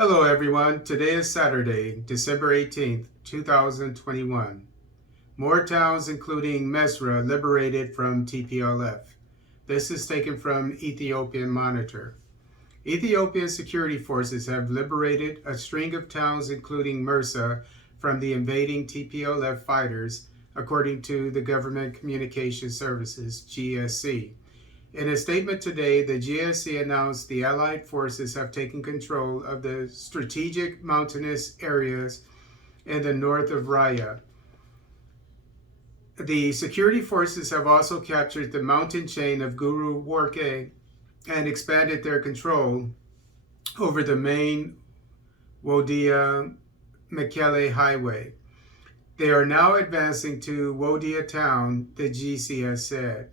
Hello everyone, today is Saturday, December 18th, 2021. More towns including Mesra liberated from TPLF. This is taken from Ethiopian Monitor. Ethiopian security forces have liberated a string of towns including Mersa from the invading TPLF fighters, according to the Government Communication Services, GSC. In a statement today, the GSC announced the Allied forces have taken control of the strategic mountainous areas in the north of Raya. The security forces have also captured the mountain chain of Guru Warke and expanded their control over the main Wodia Mekele highway. They are now advancing to Wodia town, the GC has said.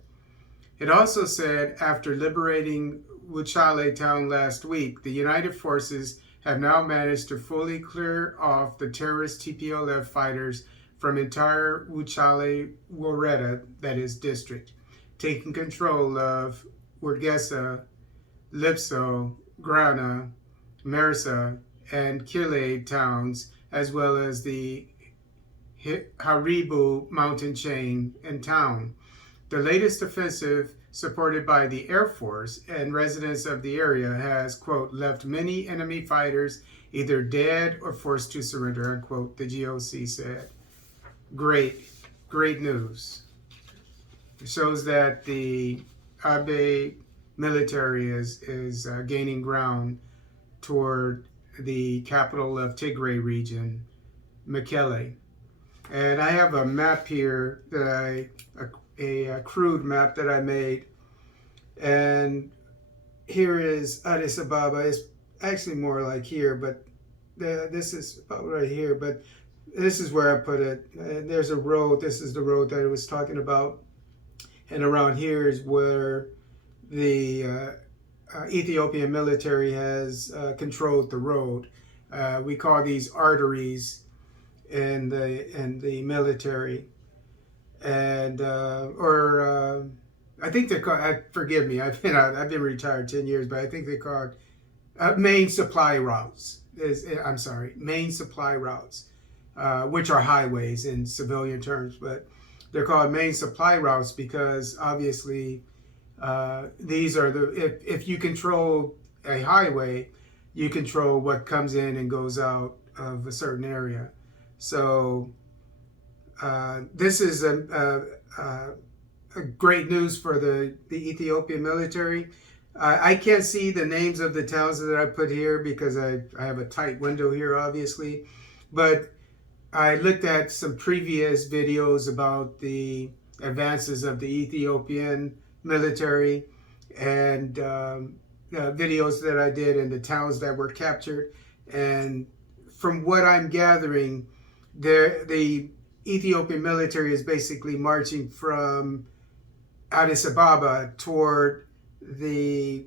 It also said, after liberating Wuchale town last week, the United Forces have now managed to fully clear off the terrorist TPLF fighters from entire Wuchale Woreda, that is district, taking control of Wurgesa, Lipso, Grana, Mersa, and Kile towns, as well as the Haribu mountain chain and town. The latest offensive, supported by the Air Force and residents of the area, has, quote, left many enemy fighters either dead or forced to surrender, unquote, the GOC said. Great news. It shows that the Abe military is gaining ground toward the capital of Tigray region, Mekele. And I have a map here that a crude map that I made, and here is Addis Ababa. It's actually more like here, but this is about right here, but this is where I put it. And there's a road. This is the road that I was talking about, and around here is where the Ethiopian military has controlled the road. We call these arteries in the military. And I think they're called, forgive me, I've been retired 10 years, but I think they're called main supply routes. Main supply routes, which are highways in civilian terms, but they're called main supply routes because obviously these are if you control a highway, you control what comes in and goes out of a certain area. So this is a great news for the Ethiopian military. I can't see the names of the towns that I put here because I have a tight window here, obviously. But I looked at some previous videos about the advances of the Ethiopian military and videos that I did in the towns that were captured. And from what I'm gathering, the Ethiopian military is basically marching from Addis Ababa toward the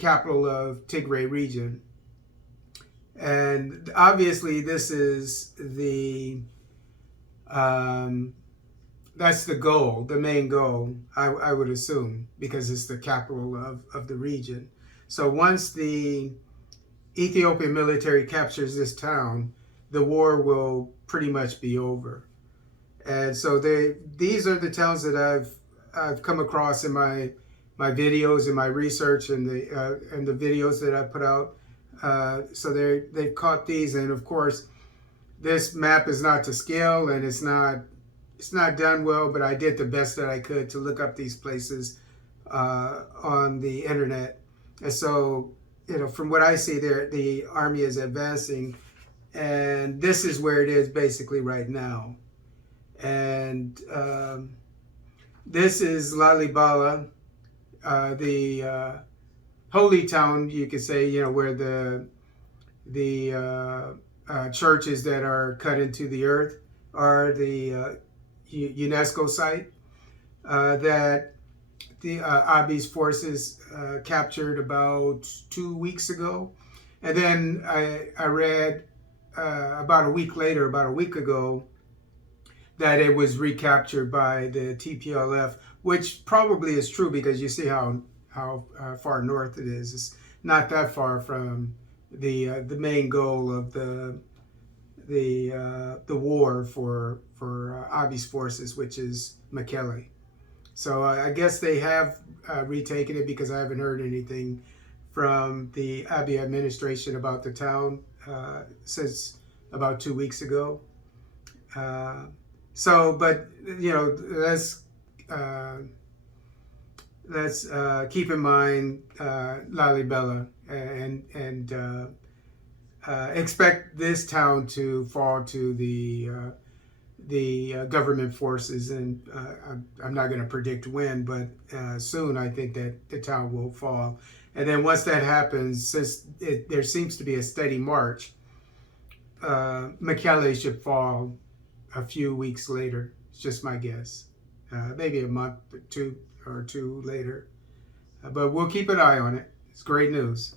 capital of Tigray region, and obviously this is that's the goal, the main goal. I would assume because it's the capital of the region. So once the Ethiopian military captures this town, the war will pretty much be over. And so these are the towns that I've come across in my videos and my research and the videos that I put out. So they've caught these, and of course, this map is not to scale and it's not done well, but I did the best that I could to look up these places on the internet. And so, from what I see there, the army is advancing. And this is where it is basically right now. And this is Lalibela, the holy town, you could say, where the churches that are cut into the earth are the UNESCO site that the Abiy's forces captured about 2 weeks ago. And then I read about a week ago, that it was recaptured by the TPLF, which probably is true because you see how far north it is. It's not that far from the main goal of the war for Abiy's forces, which is Mekele. So I guess they have retaken it, because I haven't heard anything from the Abiy administration about the town since about 2 weeks ago. But let's keep in mind Lalibela, and expect this town to fall to the government forces, and I'm not going to predict when, but soon I think that the town will fall. And then once that happens, since there seems to be a steady march, Mekele should fall a few weeks later. It's just my guess. Maybe a month or two later. But we'll keep an eye on it. It's great news.